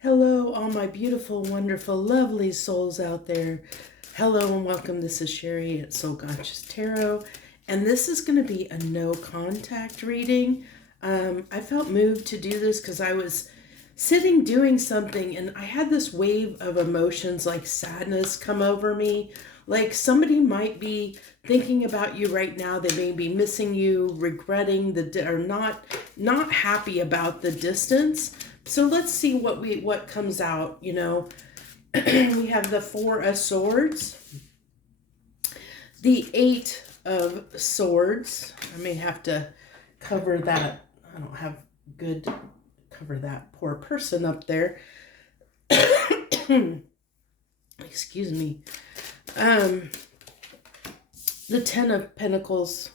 Hello, all my beautiful, wonderful, lovely souls out there. Hello and welcome. This is Sherry at Soul Conscious Tarot, and this is going to be a no contact reading. I felt moved to do this because I was sitting doing something and I had this wave of emotions like sadness come over me. Like somebody might be thinking about you right now. They may be missing you, regretting or not happy about the distance. So let's see what comes out, We have the Four of Swords, the Eight of Swords. I may have to cover that. I don't have good cover that poor person up there. Excuse me. The Ten of Pentacles,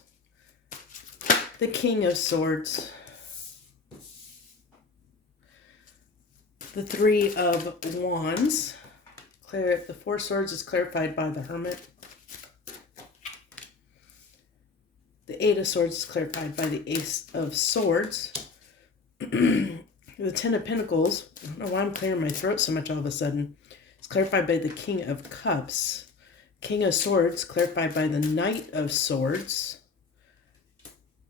the King of Swords, the Three of Wands. The Four Swords is clarified by the Hermit. The Eight of Swords is clarified by the Ace of Swords. The Ten of Pentacles, I don't know why I'm clearing my throat so much all of a sudden. It's clarified by the King of Cups. King of Swords, clarified by the Knight of Swords.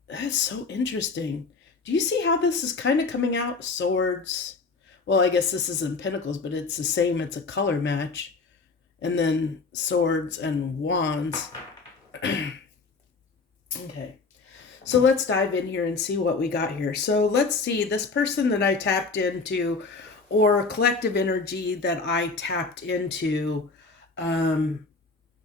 That's so interesting. Do you see how this is kind of coming out? Swords. Well, I guess this isn't Pentacles, but it's the same. It's a color match. And then Swords and Wands. Okay. So let's dive in here and see what we got here. So let's see, this person that I tapped into, or collective energy that I tapped into,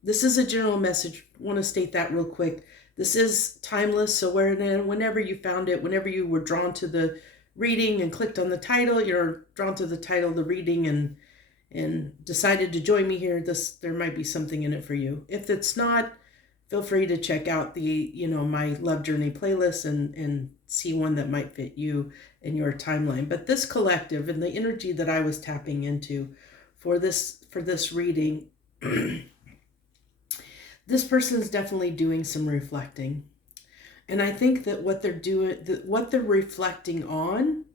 this is a general message. I want to state that real quick. This is timeless, so whenever you found it, whenever you were drawn to the reading and clicked on the title, you're drawn to the title of the reading and decided to join me here, there might be something in it for you. If it's not, feel free to check out my Love Journey playlist and see one that might fit you and your timeline. But this collective and the energy that I was tapping into for this reading, this person is definitely doing some reflecting. And I think that what they're reflecting on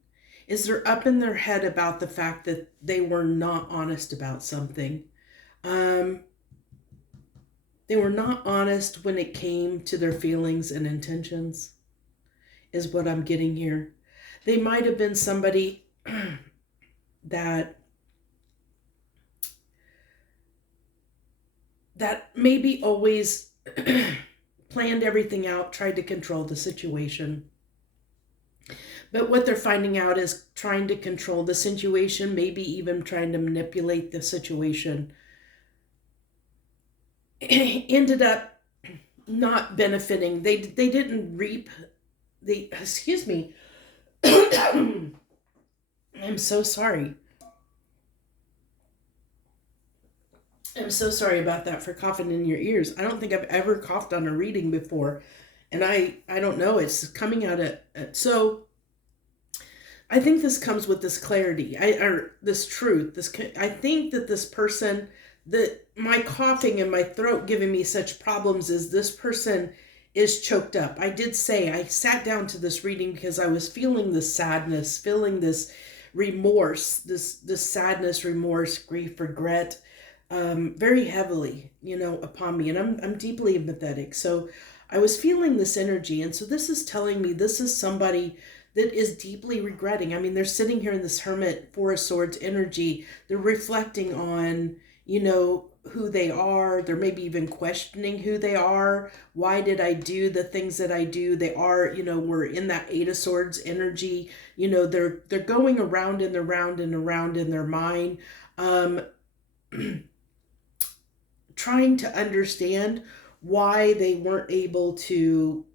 is they're up in their head about the fact that they were not honest about something. They were not honest when it came to their feelings and intentions, is what I'm getting here. They might have been somebody that maybe always planned everything out, tried to control the situation. But what they're finding out is trying to control the situation, maybe even trying to manipulate the situation, ended up not benefiting. They didn't reap the, excuse me. I'm so sorry. I'm so sorry about that, for coughing in your ears. I don't think I've ever coughed on a reading before. And I don't know, it's coming out so I think this comes with this clarity, or this truth. I think that this person, that my coughing and my throat giving me such problems is this person is choked up. I did say I sat down to this reading because I was feeling this sadness, feeling this remorse, this sadness, remorse, grief, regret, very heavily, upon me. And I'm deeply empathetic. So I was feeling this energy. And so this is telling me this is somebody that is deeply regretting. I mean, they're sitting here in this Hermit, Four of Swords energy. They're reflecting on, who they are. They're maybe even questioning who they are. Why did I do the things that I do? They are, we're in that Eight of Swords energy. They're going around and around and around in their mind, trying to understand why they weren't able to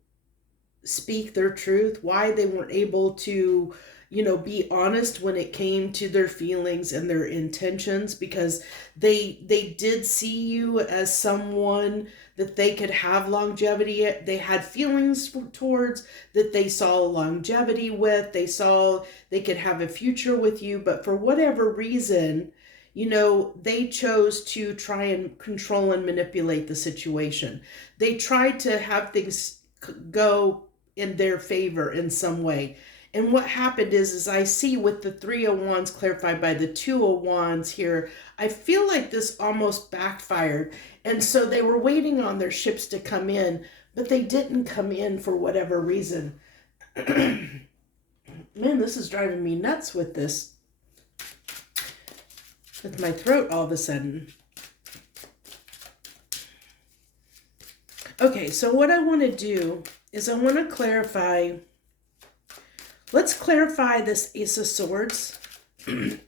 speak their truth, why they weren't able to, be honest when it came to their feelings and their intentions, because they did see you as someone that they could have longevity. They had feelings towards, that they saw longevity with, they saw they could have a future with you, but for whatever reason, they chose to try and control and manipulate the situation. They tried to have things go in their favor in some way. And what happened is I see with the Three of Wands clarified by the Two of Wands here, I feel like this almost backfired. And so they were waiting on their ships to come in, but they didn't come in for whatever reason. Man, this is driving me nuts with this. With my throat all of a sudden. Okay, so what I want to do is I want to clarify. Let's clarify this Ace of Swords. The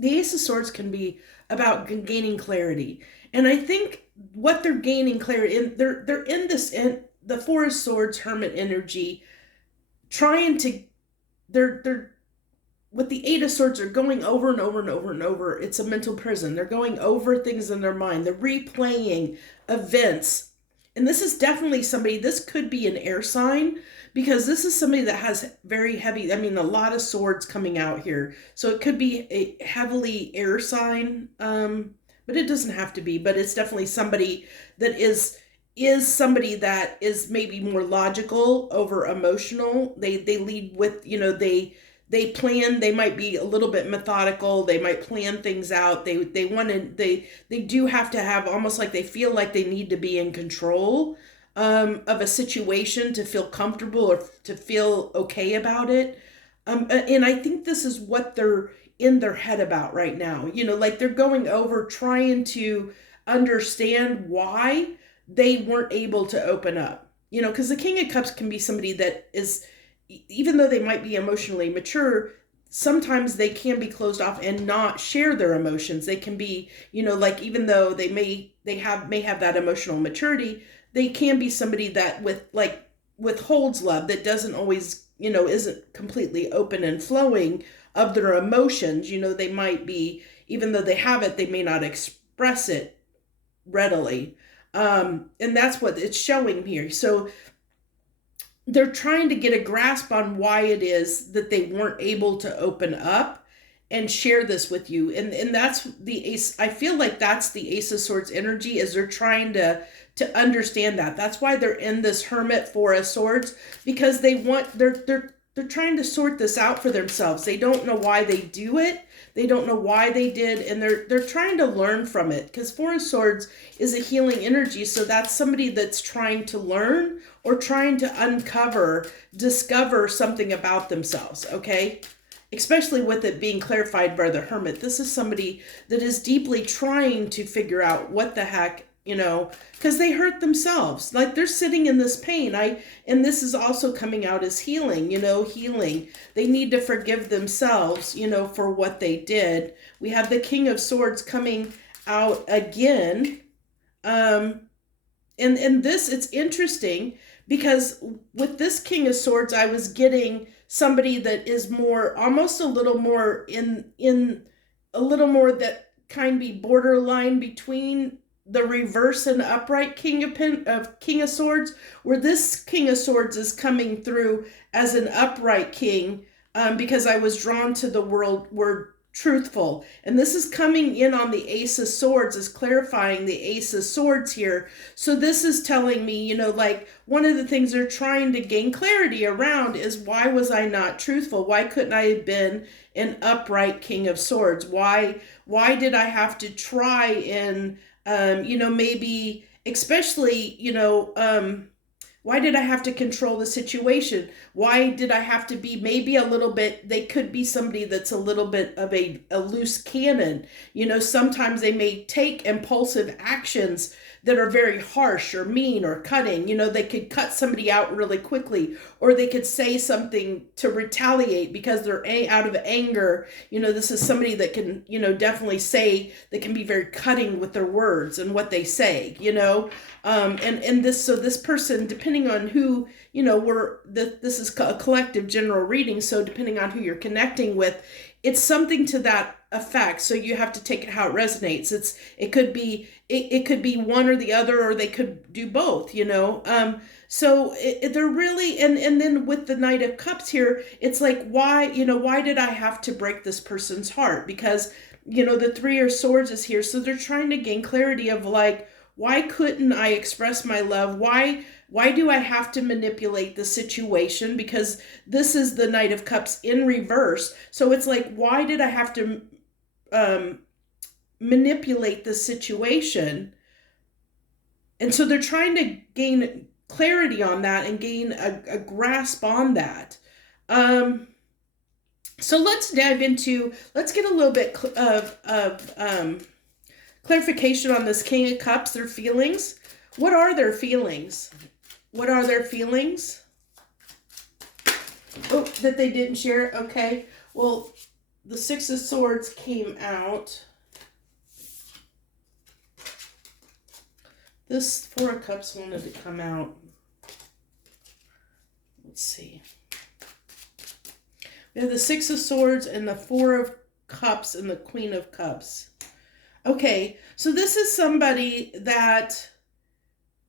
Ace of Swords can be about gaining clarity. And I think what they're gaining clarity in, they're in this, in the Four of Swords, Hermit energy, trying to, they're with the Eight of Swords, they're going over and over and over and over. It's a mental prison. They're going over things in their mind. They're replaying events. And this is definitely somebody, this could be an air sign, because this is somebody that has very heavy, I mean, a lot of swords coming out here. So it could be a heavily air sign, but it doesn't have to be, but it's definitely somebody that is somebody that is maybe more logical over emotional. They lead with, you know, they plan, they might be a little bit methodical, they might plan things out, they do have to have, almost like they feel like they need to be in control of a situation to feel comfortable or to feel okay about it. And I think this is what they're in their head about right now. You know, like they're going over trying to understand why they weren't able to open up. You know, because the King of Cups can be somebody that is, even though they might be emotionally mature, sometimes they can be closed off and not share their emotions. They can be, you know, like even though they may have that emotional maturity, they can be somebody that withholds love, that doesn't always, you know, isn't completely open and flowing of their emotions. You know, they might be, even though they have it, they may not express it readily. And that's what it's showing here. So they're trying to get a grasp on why it is that they weren't able to open up and share this with you. And that's the Ace. I feel like that's the Ace of Swords energy, is they're trying to understand that. That's why they're in this Hermit Four of Swords, because they're trying to sort this out for themselves. They don't know why they do it. They don't know why they did, and they're trying to learn from it, because Four of Swords is a healing energy. So that's somebody that's trying to learn or trying to discover something about themselves, okay? Especially with it being clarified by the Hermit. This is somebody that is deeply trying to figure out what the heck, you know, because they hurt themselves. Like they're sitting in this pain. And this is also coming out as healing, you know, healing. They need to forgive themselves, you know, for what they did. We have the King of Swords coming out again. And this, it's interesting, because with this King of Swords, I was getting somebody that is more, almost a little more in a little more that kind of be borderline between the reverse and upright King of Swords, where this King of Swords is coming through as an upright king, because I was drawn to the word truthful. And this is coming in on the Ace of Swords, is clarifying the Ace of Swords here. So this is telling me, you know, like one of the things they're trying to gain clarity around is, why was I not truthful? Why couldn't I have been an upright King of Swords? Why did I have to try and, you know, maybe especially, you know, why did I have to control the situation? Why did I have to be maybe a little bit, they could be somebody that's a little bit of a loose cannon. You know, sometimes they may take impulsive actions that are very harsh or mean or cutting. You know, they could cut somebody out really quickly, or they could say something to retaliate because they're out of anger. You know, this is somebody that can, you know, definitely say, they can be very cutting with their words and what they say, you know. And this person, depending on who, you know, this is a collective general reading. So depending on who you're connecting with, it's something to that effect. So you have to take it how it resonates. It could be one or the other, or they could do both, you know. So they're really, and then with the Knight of Cups here, it's like, why did I have to break this person's heart? Because, you know, the Three of Swords is here. So they're trying to gain clarity of like, Why couldn't I express my love? Why do I have to manipulate the situation? Because this is the Knight of Cups in reverse. So it's like, why did I have to manipulate the situation? And so they're trying to gain clarity on that and gain a grasp on that. So let's dive into, let's get a little bit of clarification on this King of Cups, their feelings. What are their feelings? What are their feelings? Oh, that they didn't share. Okay. Well, the Six of Swords came out. This Four of Cups wanted to come out. Let's see. We have the Six of Swords and the Four of Cups and the Queen of Cups. Okay, so this is somebody that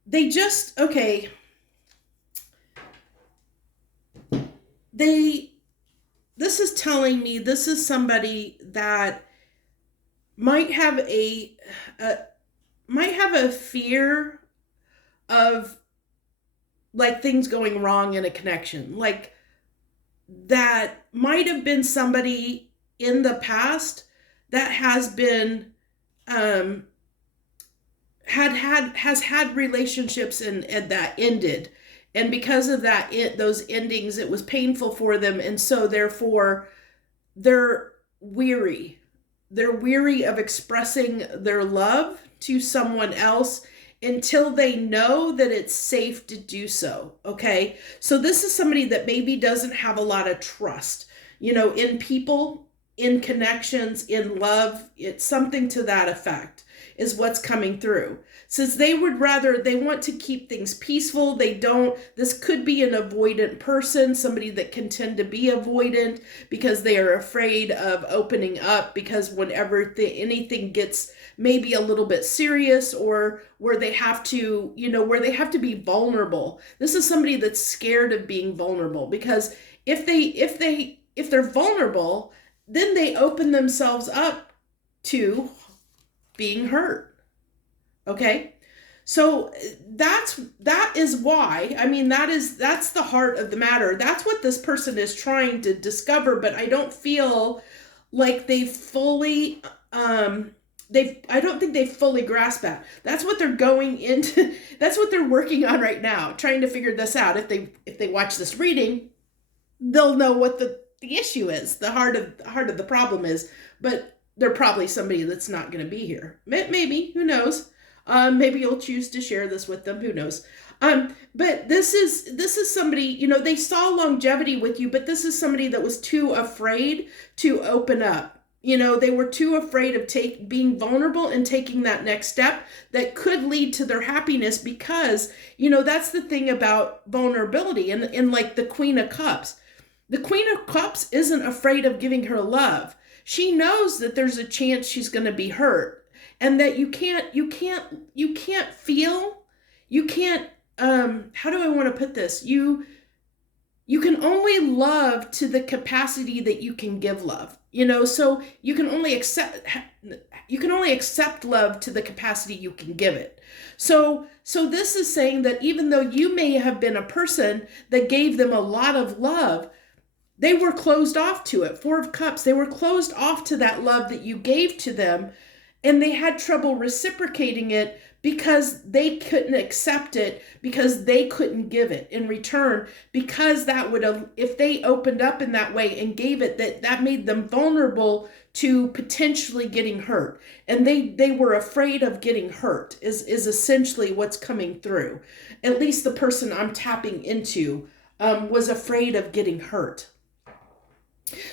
they just, okay, this is telling me this is somebody that might have a fear of like things going wrong in a connection. Like that might have been somebody in the past that has been has had relationships and that ended, and because of that, those endings, it was painful for them, and so therefore they're weary of expressing their love to someone else until they know that it's safe to do so. Okay, so this is somebody that maybe doesn't have a lot of trust, in people, in connections, in love. It's something to that effect is what's coming through. Since they want to keep things peaceful. This could be an avoidant person, somebody that can tend to be avoidant because they are afraid of opening up, because whenever anything gets maybe a little bit serious, or where they have to, be vulnerable. This is somebody that's scared of being vulnerable, because if they're vulnerable, then they open themselves up to being hurt. Okay? So that is why, that's the heart of the matter. That's what this person is trying to discover, but I don't feel like they fully, I don't think they fully grasp that. That's what they're going into. That's what they're working on right now, trying to figure this out. If they watch this reading, they'll know what the issue is, the heart of the problem is. But they're probably somebody that's not going to be here. Maybe, who knows? Maybe you'll choose to share this with them. Who knows? But this is somebody, they saw longevity with you, but this is somebody that was too afraid to open up. They were too afraid of being vulnerable and taking that next step that could lead to their happiness, because, that's the thing about vulnerability. And like the Queen of Cups. The Queen of Cups isn't afraid of giving her love. She knows that there's a chance she's going to be hurt, and that you can't feel, how do I want to put this? You can only love to the capacity that you can give love. So you can only accept love to the capacity you can give it. So this is saying that even though you may have been a person that gave them a lot of love, they were closed off to it. Four of Cups, they were closed off to that love that you gave to them, and they had trouble reciprocating it because they couldn't accept it, because they couldn't give it in return, because that would, if they opened up in that way and gave it, that made them vulnerable to potentially getting hurt. And they were afraid of getting hurt is essentially what's coming through. At least the person I'm tapping into was afraid of getting hurt.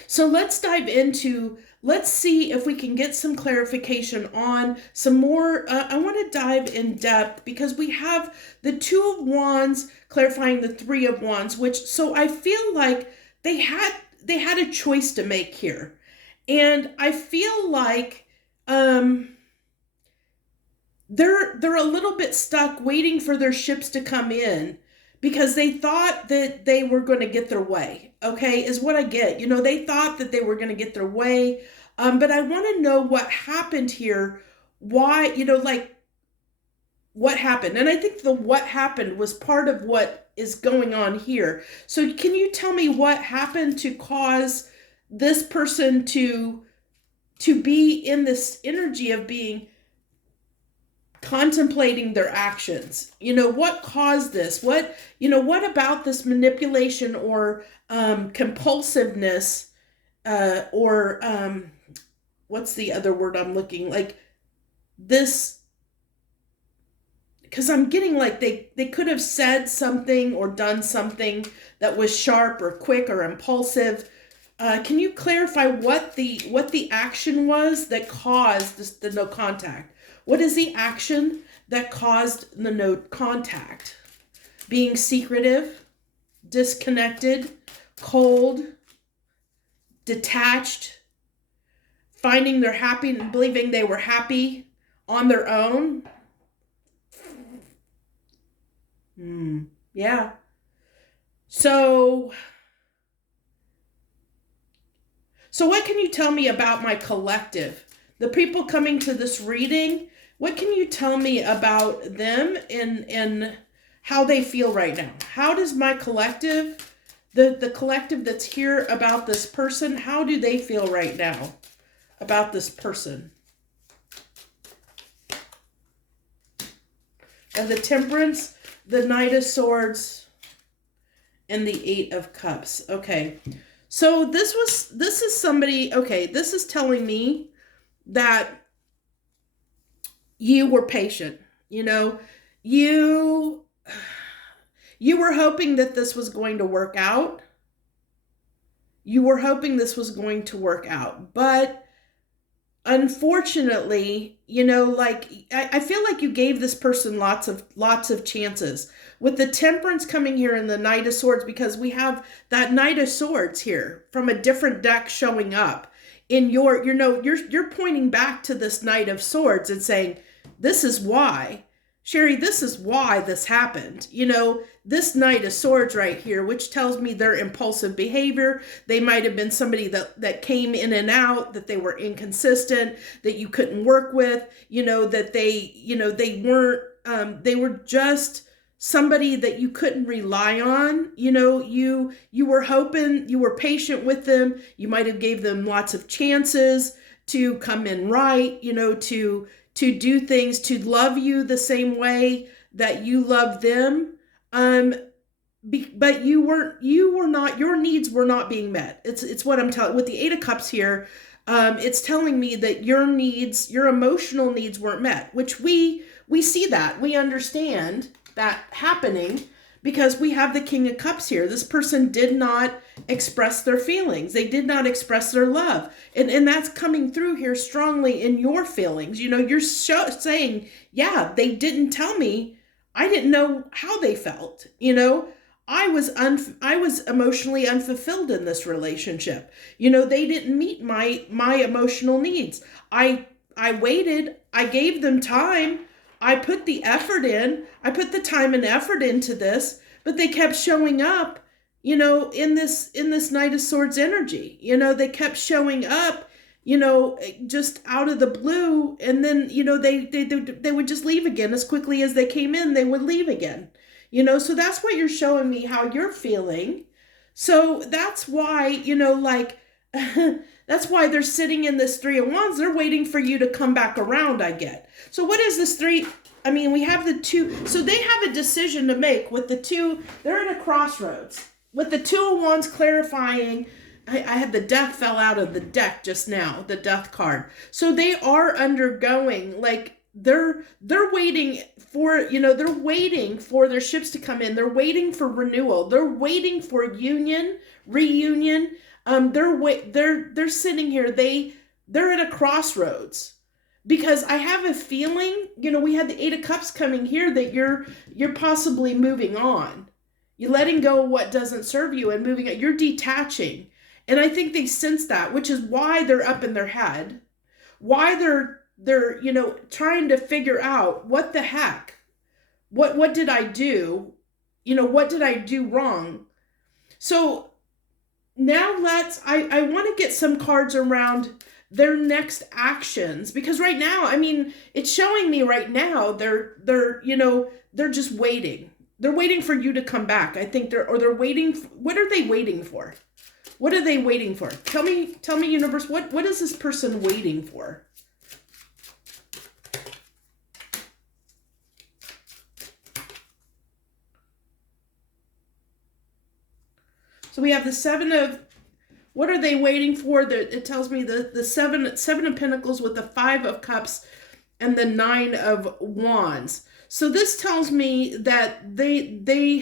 So let's dive into, let's see if we can get some clarification on some more. I want to dive in depth, because we have the Two of Wands clarifying the Three of Wands, so I feel like they had a choice to make here. And I feel like they're a little bit stuck waiting for their ships to come in, because they thought that they were going to get their way, okay, is what I get. They thought that they were going to get their way, but I want to know what happened here. Why, what happened. And I think the what happened was part of what is going on here. So can you tell me what happened to cause this person to be in this energy of being contemplating their actions? What caused this? What about this manipulation or compulsiveness, or what's the other word I'm looking, like this, because I'm getting like they could have said something or done something that was sharp or quick or impulsive. Can you clarify what the action was that caused the no contact? What is the action that caused the no contact? Being secretive, disconnected, cold, detached, finding they're happy and believing they were happy on their own. Yeah. So what can you tell me about my collective? The people coming to this reading, what can you tell me about them and how they feel right now? How does my collective, the collective that's here about this person, how do they feel right now about this person? And the Temperance, the Knight of Swords, and the Eight of Cups. Okay. So this is somebody, okay, this is telling me that you were patient. You were hoping that this was going to work out. You were hoping this was going to work out. But unfortunately, like I feel like you gave this person lots of chances. With the Temperance coming here and the Knight of Swords, because we have that Knight of Swords here from a different deck showing up in you're pointing back to this Knight of Swords and saying, this is why, Sherry, this is why this happened. This Knight of Swords right here, which tells me their impulsive behavior. They might have been somebody that came in and out, that they were inconsistent, that you couldn't work with, that they weren't, they were just somebody that you couldn't rely on. You were hoping, you were patient with them. You might have gave them lots of chances to come in right, to do things, to love you the same way that you love them. But your needs were not being met. It's what I'm telling, with the Eight of Cups here. It's telling me that your needs, your emotional needs weren't met, which we see that, we understand that happening because we have the King of Cups here. This person did not express their feelings. They did not express their love. And that's coming through here strongly in your feelings. You're saying, yeah, they didn't tell me. I didn't know how they felt. I was emotionally unfulfilled in this relationship. They didn't meet my emotional needs. I waited. I gave them time. I put the effort in. I put the time and effort into this, but they kept showing up, in this Knight of Swords energy. They kept showing up, just out of the blue, and then, they would just leave again. As quickly as they came in, they would leave again. So that's what you're showing me, how you're feeling. So that's why, that's why they're sitting in this Three of Wands. They're waiting for you to come back around, I get. So what is this three? I mean, we have the two. So they have a decision to make with the two. They're at a crossroads. With the Two of Wands clarifying, I had the Death fell out of the deck just now, the Death card. So they are undergoing, like, they're waiting for, they're waiting for their ships to come in. They're waiting for renewal. They're waiting for reunion. They're sitting here. They're at a crossroads, because I have a feeling, we had the Eight of Cups coming here, that you're possibly moving on. You're letting go of what doesn't serve you and moving on. You're detaching. And I think they sense that, which is why they're up in their head, why they're trying to figure out, what the heck, what did I do? What did I do wrong? So now I want to get some cards around their next actions. Because right now, I mean, it's showing me right now they're just waiting. They're waiting for you to come back. I think they're waiting. What are they waiting for? What are they waiting for? Tell me, universe, what is this person waiting for? So we have the Seven of, what are they waiting for? It tells me the seven of Pentacles with the Five of Cups and the Nine of Wands. So this tells me that they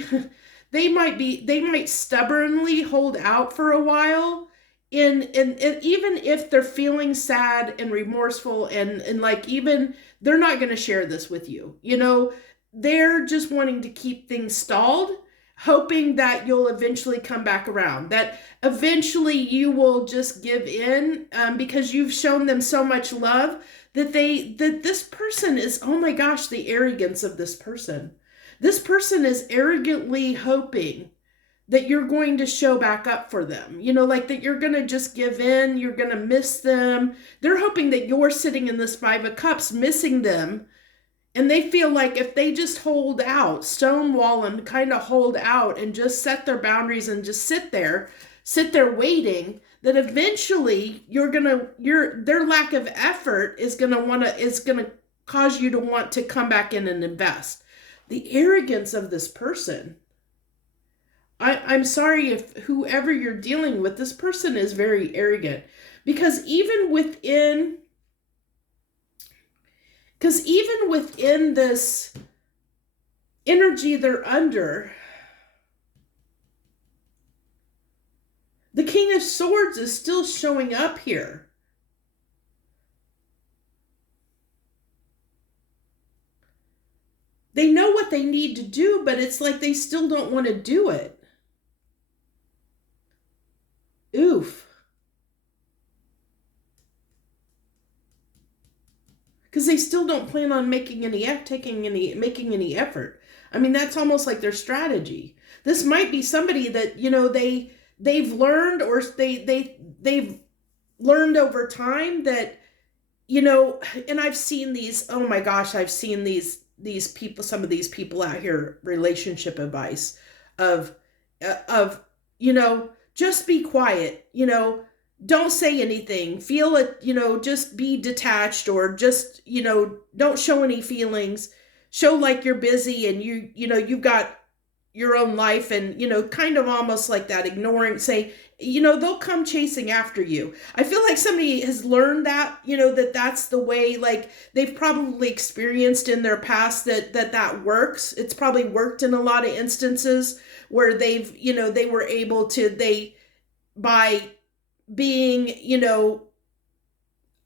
might stubbornly hold out for a while, and even if they're feeling sad and remorseful and like, even they're not going to share this with you. They're just wanting to keep things stalled, hoping that you'll eventually come back around, that eventually you will just give in, because you've shown them so much love that this person is, oh my gosh, the arrogance of this person. This person is arrogantly hoping that you're going to show back up for them. Like that you're going to just give in, you're going to miss them. They're hoping that you're sitting in this Five of Cups missing them. And they feel like if they just hold out, stonewall and kind of hold out and just set their boundaries and just sit there waiting, that eventually their lack of effort is going to cause you to want to come back in and invest. The arrogance of this person. I'm sorry if whoever you're dealing with, this person is very arrogant, because even within this energy they're under, the King of Swords is still showing up here. They know what they need to do, but it's like they still don't want to do it. Oof. Because they still don't plan on making any effort. I mean, that's almost like their strategy. This might be somebody that, they've learned, or they've learned over time that, and I've seen these, oh my gosh, I've seen these people, some of these people out here, relationship advice of, just be quiet, don't say anything, feel it, just be detached, or just, don't show any feelings, show like you're busy and you've got your own life, and, kind of almost like that, ignoring, say, they'll come chasing after you. I feel like somebody has learned that, that's the way, like they've probably experienced in their past that works. It's probably worked in a lot of instances where they've, they were able to, by being,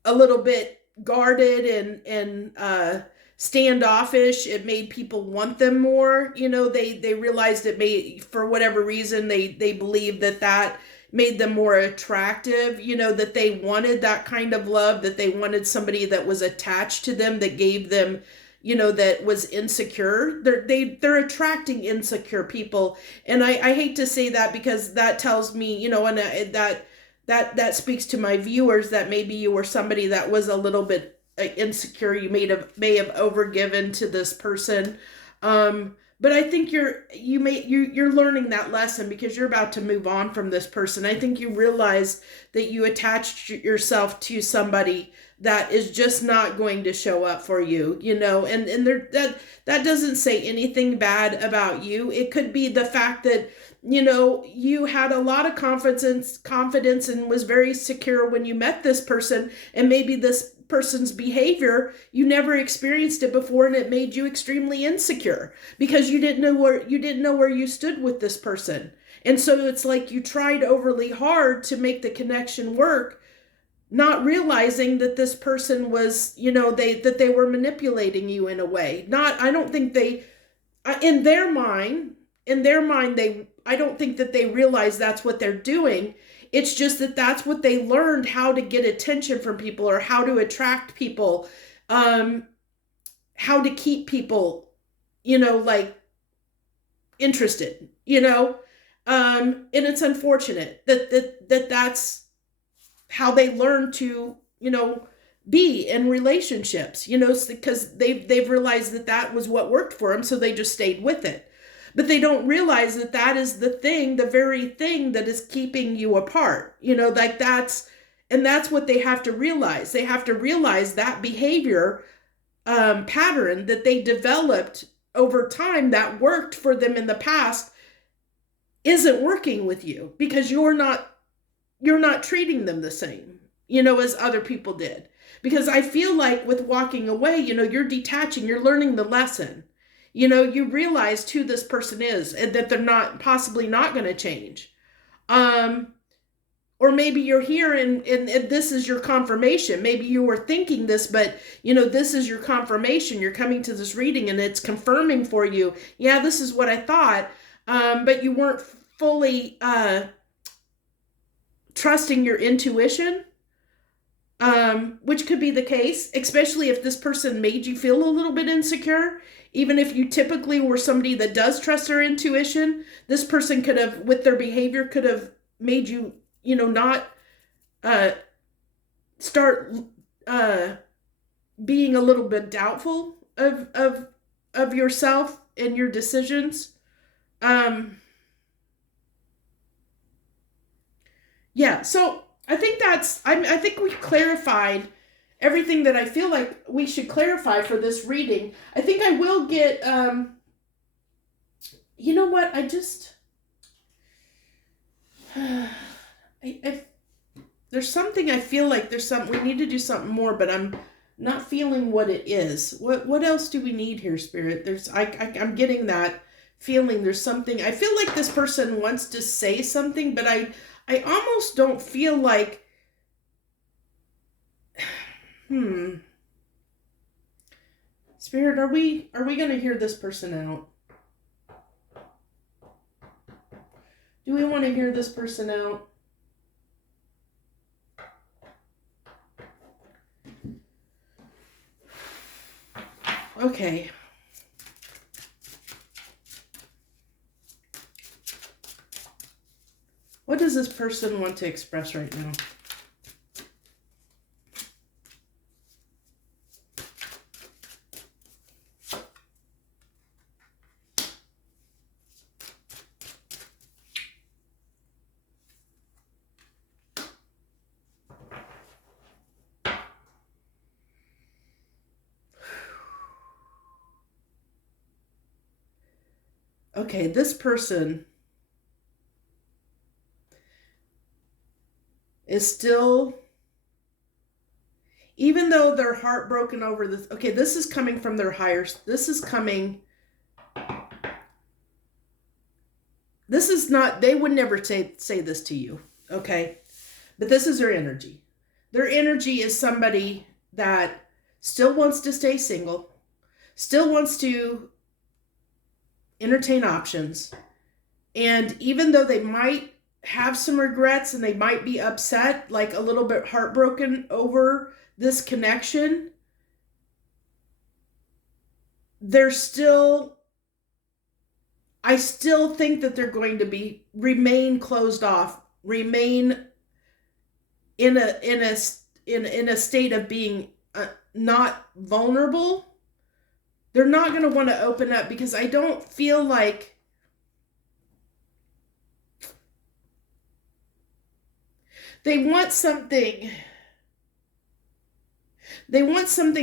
a little bit guarded and standoffish, it made people want them more. They realized it for whatever reason, they believed that made them more attractive, that they wanted that kind of love, that they wanted somebody that was attached to them, that gave them, that was insecure. They're attracting insecure people. And I hate to say that, because that tells me, and that speaks to my viewers, that maybe you were somebody that was a little bit insecure. You may have overgiven to this person. But I think you're learning that lesson, because you're about to move on from this person. I think you realize that you attached yourself to somebody that is just not going to show up for you, and that doesn't say anything bad about you. It could be the fact that, you had a lot of confidence and was very secure when you met this person, and maybe this person's behavior, you never experienced it before, and it made you extremely insecure because you didn't know where you stood with this person. And so it's like you tried overly hard to make the connection work, not realizing that this person was, that they were manipulating you in a way. I don't think in their mind, I don't think that they realize that's what they're doing. It's just that that's what they learned, how to get attention from people, or how to attract people, how to keep people, like interested, and it's unfortunate that that's how they learn to be in relationships, because they've realized that was what worked for them, so they just stayed with it. But they don't realize that is the very thing that is keeping you apart. Like that's what they have to realize. They have to realize that behavior pattern that they developed over time that worked for them in the past isn't working with you, because you're not treating them the same, as other people did. Because I feel like with walking away, you're detaching, you're learning the lesson. You realize who this person is and that they're possibly not going to change. Or maybe you're here and this is your confirmation. Maybe you were thinking this, but this is your confirmation. You're coming to this reading and it's confirming for you, yeah, this is what I thought. But you weren't fully trusting your intuition, which could be the case, especially if this person made you feel a little bit insecure. Even if you typically were somebody that does trust their intuition, this person could have, with their behavior, could have made you, not start being a little bit doubtful of yourself and your decisions. Yeah, so I think I think we clarified everything that I feel like we should clarify for this reading. I think I will get, you know what, there's something I feel like we need to do something more, but I'm not feeling what it is. What else do we need here, Spirit? I'm getting that feeling there's something. I feel like this person wants to say something, but I almost don't feel like, Spirit, are we going to hear this person out? Do we want to hear this person out? Okay. What does this person want to express right now? Okay, this person is still, even though they're heartbroken over this, okay, this is coming from their this is not, they would never say this to you, okay? But this is their energy. Their energy is somebody that still wants to stay single, still wants to entertain options. And even though they might have some regrets and they might be upset, like a little bit heartbroken over this connection, I still think that they're going to remain closed off, remain in a state of being not vulnerable. They're not going to want to open up, because I don't feel like they want something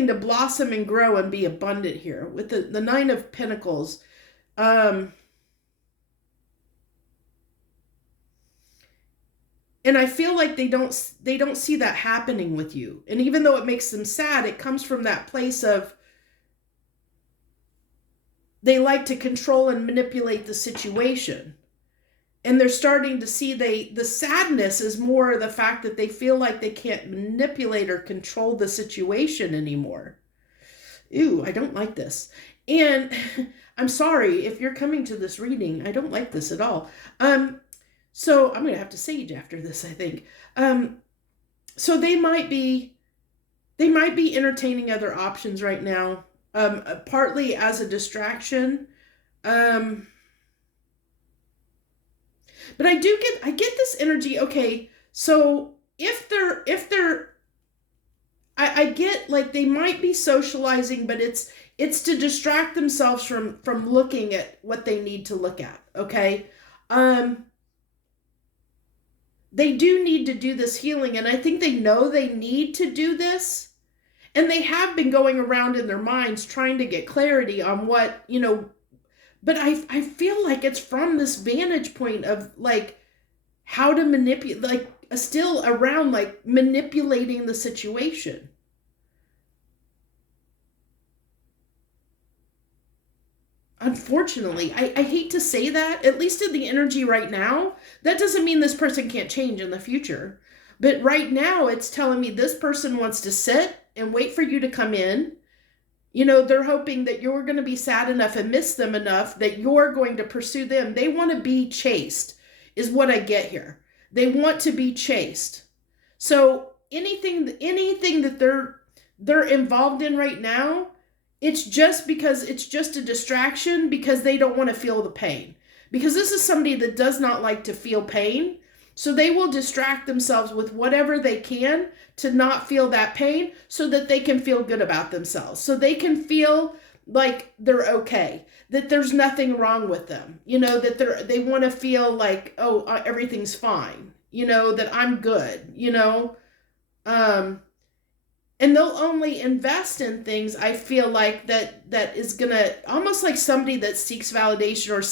to blossom and grow and be abundant here with the Nine of Pentacles. And I feel like they don't see that happening with you. And even though it makes them sad, it comes from that place of they like to control and manipulate the situation. And they're starting to see the sadness is more the fact that they feel like they can't manipulate or control the situation anymore. Ew, I don't like this. And I'm sorry if you're coming to this reading, I don't like this at all. So I'm going to have to sage after this, I think. So they might be entertaining other options right now, partly as a distraction. But I get this energy. Okay, so if they're I get like they might be socializing, but it's to distract themselves from looking at what they need to look at. Okay. Um, they do need to do this healing, and I think they know they need to do this, and they have been going around in their minds trying to get clarity on what, but I feel like it's from this vantage point of like how to manipulate, like still around like manipulating the situation. Unfortunately, I hate to say that, at least in the energy right now. That doesn't mean this person can't change in the future. But right now, it's telling me this person wants to sit and wait for you to come in. They're hoping that you're going to be sad enough and miss them enough that you're going to pursue them. They want to be chased, is what I get here. They want to be chased. So anything that they're involved in right now, it's just because it's just a distraction because they don't want to feel the pain. Because this is somebody that does not like to feel pain. So they will distract themselves with whatever they can to not feel that pain so that they can feel good about themselves. So they can feel like they're okay, that there's nothing wrong with them, that they want to feel like, oh, everything's fine, that I'm good, and they'll only invest in things, I feel like, that is gonna, almost like somebody that seeks validation or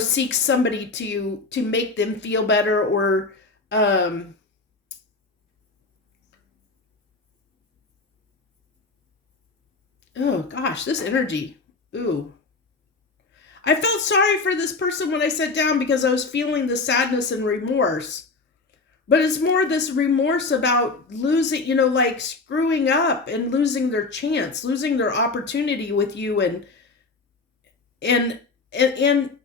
seeks somebody to make them feel better, or oh gosh, this energy. Ooh. I felt sorry for this person when I sat down because I was feeling the sadness and remorse. But it's more this remorse about losing, like screwing up and losing their chance, losing their opportunity with you, and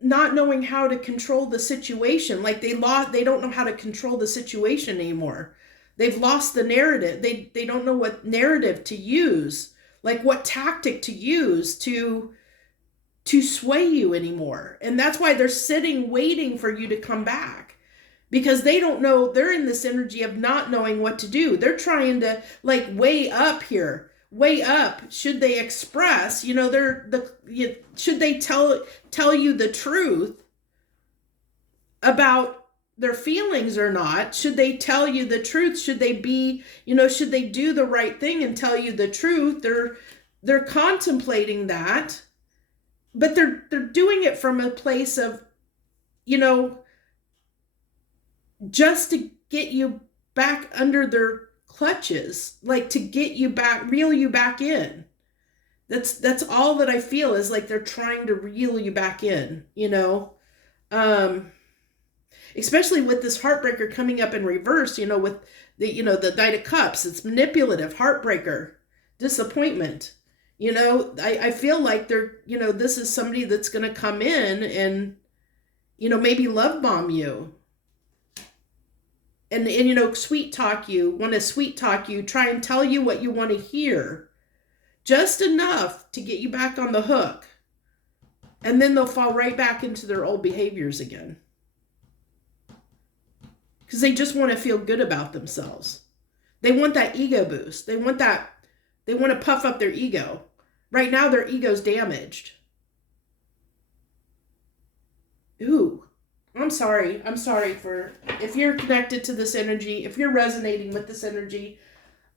not knowing how to control the situation. Like they don't know how to control the situation anymore. They've lost the narrative. They don't know what narrative to use, like what tactic to use to sway you anymore. And that's why they're sitting waiting for you to come back. Because they don't know, they're in this energy of not knowing what to do. They're trying to like weigh up here. Weigh up. Should they express, should they tell you the truth about their feelings or not? Should they tell you the truth? Should they be, should they do the right thing and tell you the truth? They're contemplating that, but they're doing it from a place of, just to get you back under their clutches, like to get you back, reel you back in. That's all that I feel, is like they're trying to reel you back in, especially with this heartbreaker coming up in reverse, with the Knight of Cups. It's manipulative, heartbreaker, disappointment. I feel like they're, this is somebody that's going to come in and, maybe love bomb you. And sweet talk you, want to sweet talk you, try and tell you what you want to hear. Just enough to get you back on the hook. And then they'll fall right back into their old behaviors again. Because they just want to feel good about themselves. They want that ego boost. They want to puff up their ego. Right now their ego's damaged. Ooh. I'm sorry for, if you're connected to this energy, if you're resonating with this energy,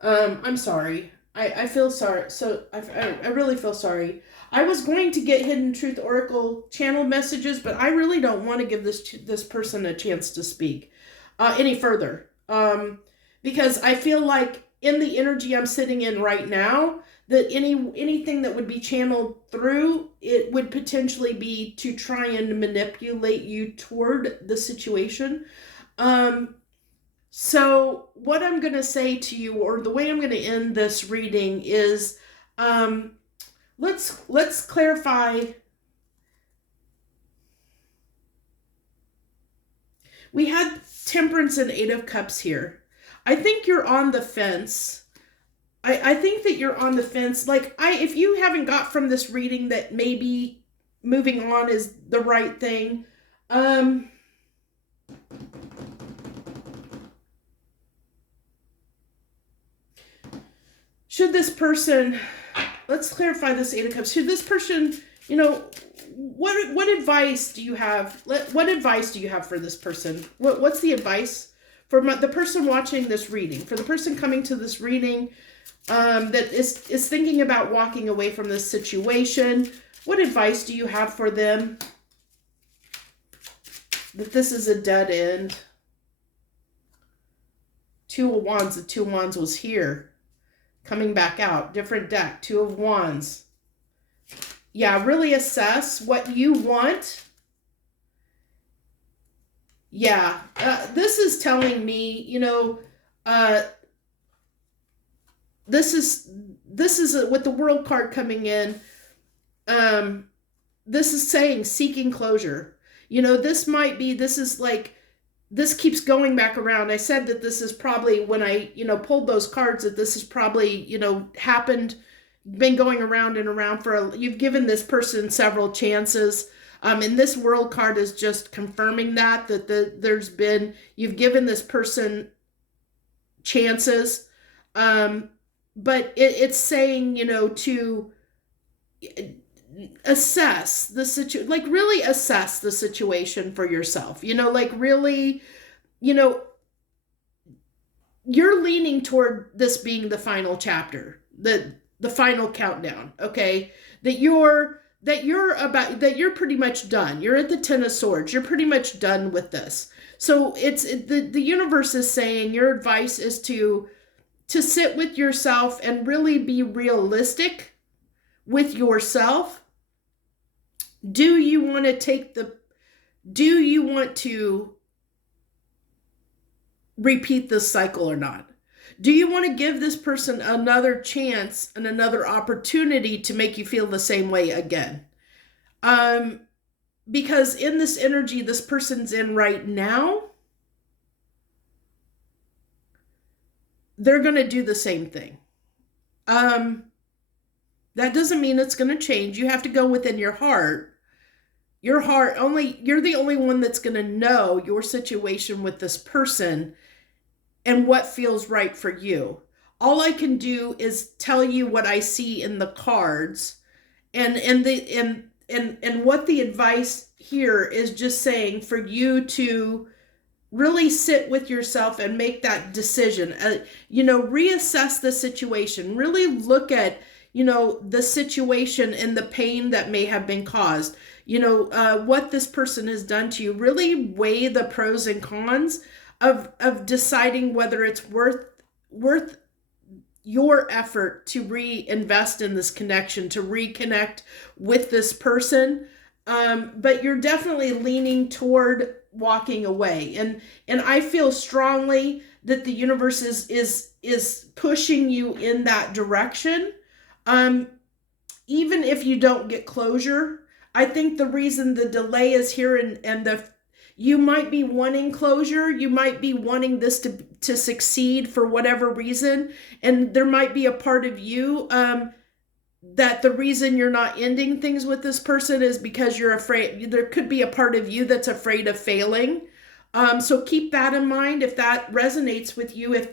I'm sorry. I feel sorry. So I really feel sorry. I was going to get Hidden Truth Oracle channel messages, but I really don't want to give this person a chance to speak any further. Because I feel like in the energy I'm sitting in right now, that anything that would be channeled through it would potentially be to try and manipulate you toward the situation. So what I'm going to say to you, or the way I'm going to end this reading, is let's clarify. We had Temperance and Eight of Cups here. I think you're on the fence. I think that you're on the fence. Like, if you haven't got from this reading that maybe moving on is the right thing, should this person, let's clarify this Eight of Cups. Should this person, what advice do you have? What advice do you have for this person? What's the advice for the person watching this reading? For the person coming to this reading that is thinking about walking away from this situation, what advice do you have for them? That this is a dead end. Two of Wands. The Two of Wands was here. Coming back out. Different deck. Two of Wands. Yeah, really assess what you want. Yeah, this is telling me, this is with the World card coming in. This is saying seeking closure. This keeps going back around. I said that this is probably, when I, pulled those cards, that this is probably, happened, been going around and around you've given this person several chances. And this World card is just confirming that you've given this person chances. But it's saying, to assess the situation, really assess the situation for yourself, really, you're leaning toward this being the final chapter, the final countdown. Okay. That you're pretty much done. You're at the Ten of Swords. You're pretty much done with this. So the universe is saying your advice is to sit with yourself and really be realistic with yourself. Do you want to repeat this cycle or not? Do you want to give this person another chance and another opportunity to make you feel the same way again? Because in this energy this person's in right now, they're going to do the same thing. That doesn't mean it's going to change. You have to go within your heart. You're the only one that's going to know your situation with this person and what feels right for you. All I can do is tell you what I see in the cards, and what the advice here is just saying for you to really sit with yourself and make that decision. Reassess the situation. Really look at, the situation and the pain that may have been caused. What this person has done to you. Really weigh the pros and cons of deciding whether it's worth your effort to reinvest in this connection, to reconnect with this person. But you're definitely leaning toward walking away. And I feel strongly that the universe is pushing you in that direction. Even if you don't get closure, I think the reason the delay is here and you might be wanting closure, you might be wanting this to succeed for whatever reason, and there might be a part of you that the reason you're not ending things with this person is because you're afraid. There could be a part of you that's afraid of failing. So keep that in mind if that resonates with you. If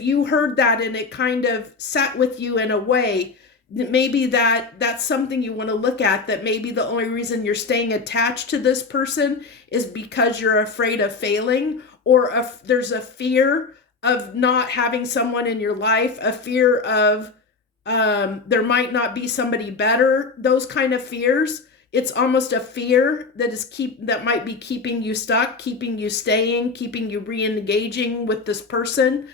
you heard that and it kind of sat with you in a way, maybe that's something you want to look at, that maybe the only reason you're staying attached to this person is because you're afraid of failing, or there's a fear of not having someone in your life, a fear of there might not be somebody better, those kind of fears. It's almost a fear that might be keeping you stuck, keeping you staying, keeping you re-engaging with this person,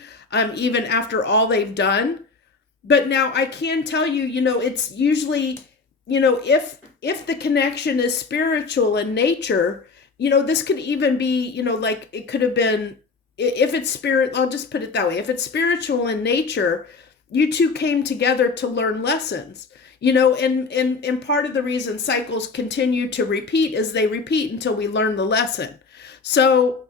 even after all they've done. But now I can tell you, it's usually, if the connection is spiritual in nature, this could even be, it could have been, if it's spirit, I'll just put it that way. If it's spiritual in nature, you two came together to learn lessons, and part of the reason cycles continue to repeat is they repeat until we learn the lesson. So,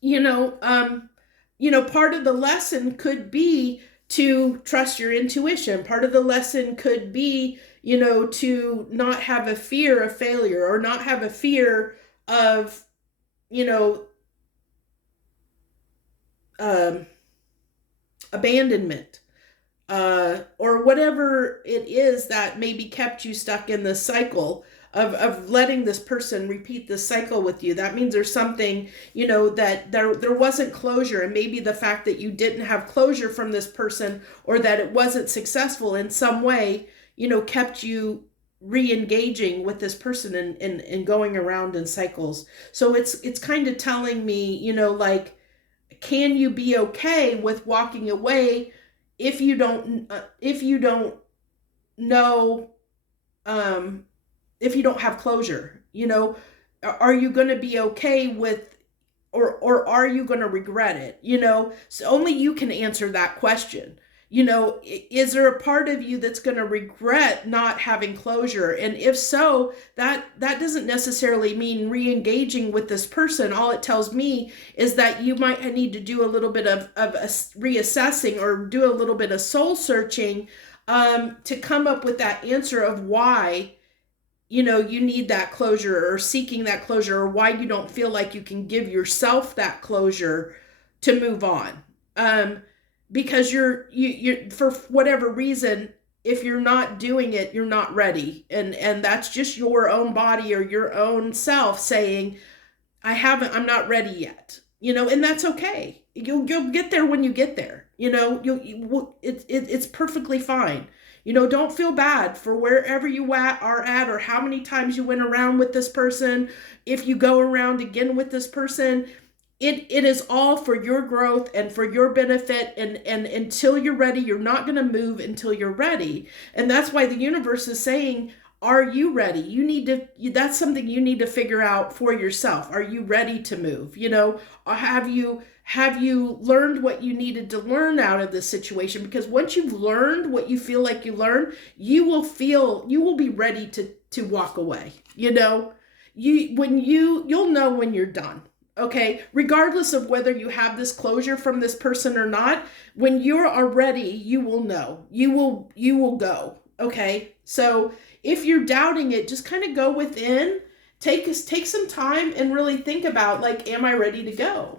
part of the lesson could be to trust your intuition. Part of the lesson could be, to not have a fear of failure, or not have a fear of, abandonment, or whatever it is that maybe kept you stuck in this cycle of letting this person repeat this cycle with you. That means there's something, that there wasn't closure, and maybe the fact that you didn't have closure from this person, or that it wasn't successful in some way, kept you re-engaging with this person and going around in cycles. So it's kind of telling me, like, can you be okay with walking away if you don't know, if you don't have closure? Are you going to be okay with, or are you going to regret it? So only you can answer that question. Is there a part of you that's going to regret not having closure? And if so, that doesn't necessarily mean re-engaging with this person. All it tells me is that you might need to do a little bit of reassessing, or do a little bit of soul searching, to come up with that answer of why, you need that closure, or seeking that closure, or why you don't feel like you can give yourself that closure to move on. Because you're for whatever reason, if you're not doing it, you're not ready. And that's just your own body or your own self saying, I'm not ready yet. And that's okay. You'll get there when you get there. It's perfectly fine. Don't feel bad for wherever you are at, or how many times you went around with this person. If you go around again with this person, it is all for your growth and for your benefit. And until you're ready, you're not going to move until you're ready. And that's why the universe is saying, are you ready? That's something you need to figure out for yourself. Are you ready to move? Have you learned what you needed to learn out of this situation? Because once you've learned what you feel like you learned, you will be ready to walk away. You'll know when you're done. Okay, regardless of whether you have this closure from this person or not, when you are ready, you will know. You will go. Okay, so if you're doubting it, just kind of go within, take some time and really think about, like, am I ready to go?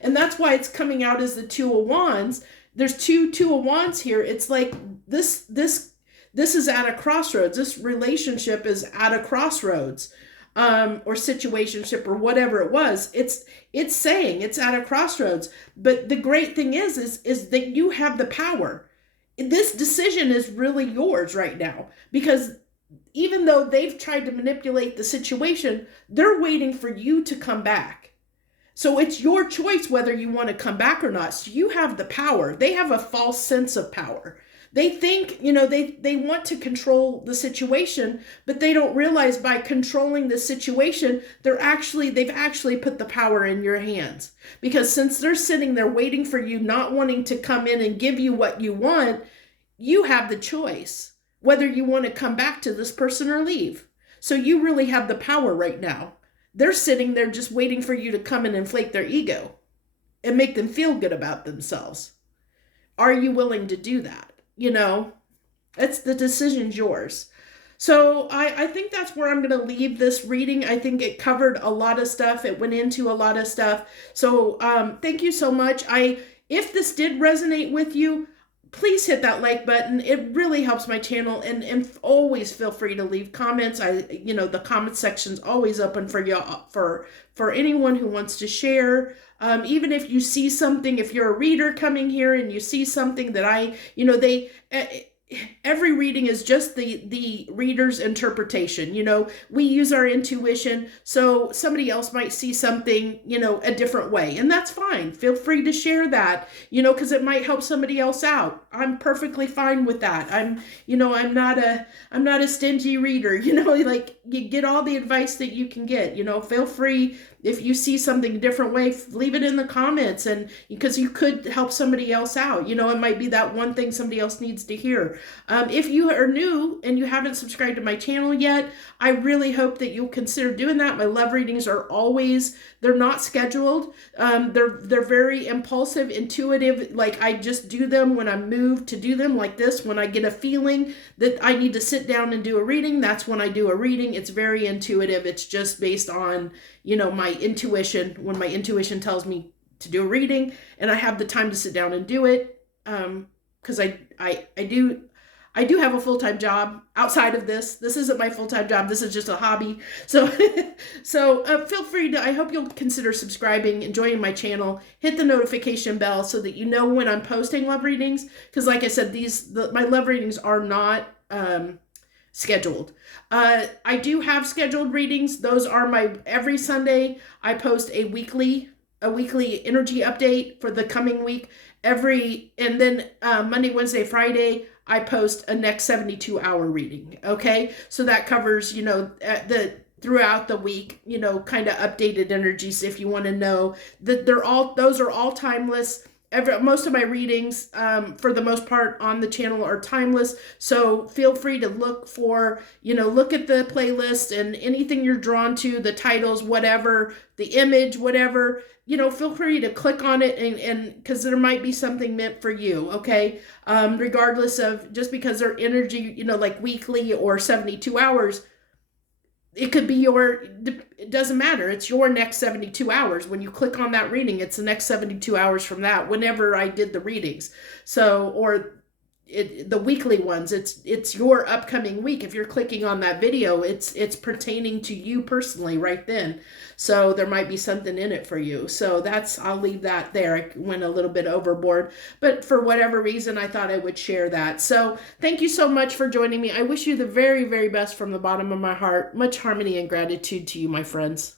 And that's why it's coming out as the Two of Wands. There's two of Wands here. It's like this is at a crossroads. This relationship is at a crossroads. Or situationship, or whatever it was. It's saying it's at a crossroads. But the great thing is that you have the power. This decision is really yours right now, because even though they've tried to manipulate the situation, they're waiting for you to come back. So it's your choice whether you want to come back or not. So you have the power. They have a false sense of power. They think, they want to control the situation, but they don't realize by controlling the situation, they've actually put the power in your hands. Because since they're sitting there waiting for you, not wanting to come in and give you what you want, you have the choice whether you want to come back to this person or leave. So you really have the power right now. They're sitting there just waiting for you to come and inflate their ego and make them feel good about themselves. Are you willing to do that? It's the decision's yours. So I think that's where I'm going to leave this reading. I think it covered a lot of stuff. It went into a lot of stuff. So thank you so much. If this did resonate with you, please hit that like button. It really helps my channel, and always feel free to leave comments. The comment section's always open for y'all, for anyone who wants to share. Even if you see something, if you're a reader coming here and you see something that every reading is just the reader's interpretation. We use our intuition, so somebody else might see something, a different way, and that's fine. Feel free to share that, because it might help somebody else out. I'm perfectly fine with that. I'm not a stingy reader, like, you get all the advice that you can get. Feel free. If you see something a different way, leave it in the comments, and because you could help somebody else out. It might be that one thing somebody else needs to hear. If you are new and you haven't subscribed to my channel yet, I really hope that you'll consider doing that. My love readings are they're not scheduled. They're very impulsive, intuitive. Like, I just do them when I'm moved to do them, like this. When I get a feeling that I need to sit down and do a reading, that's when I do a reading. It's very intuitive. It's just based on, my intuition. When my intuition tells me to do a reading, and I have the time to sit down and do it. Because I do have a full-time job outside of this. This isn't my full-time job. This is just a hobby. So, feel free to, I hope you'll consider subscribing, enjoying my channel, hit the notification bell so that you know when I'm posting love readings. Because like I said, my love readings are not scheduled. I do have scheduled readings. Those are every Sunday I post a weekly energy update for the coming week. And then Monday, Wednesday, Friday, I post a next 72-hour reading. Okay, so that covers, throughout the week, kind of updated energies. If you want to know that those are all timeless. Most of my readings, for the most part on the channel, are timeless. So feel free to look at the playlist and anything you're drawn to, the titles, whatever, the image, whatever, feel free to click on it and because there might be something meant for you. Okay. Regardless of, just because they're energy, like weekly or 72 hours, it could be it doesn't matter. It's your next 72 hours. When you click on that reading, it's the next 72 hours from that, whenever I did the readings. So, or the weekly ones, it's your upcoming week. If you're clicking on that video, it's pertaining to you personally right then. So there might be something in it for you. So I'll leave that there. I went a little bit overboard, but for whatever reason, I thought I would share that. So thank you so much for joining me. I wish you the very, very best from the bottom of my heart. Much harmony and gratitude to you, my friends.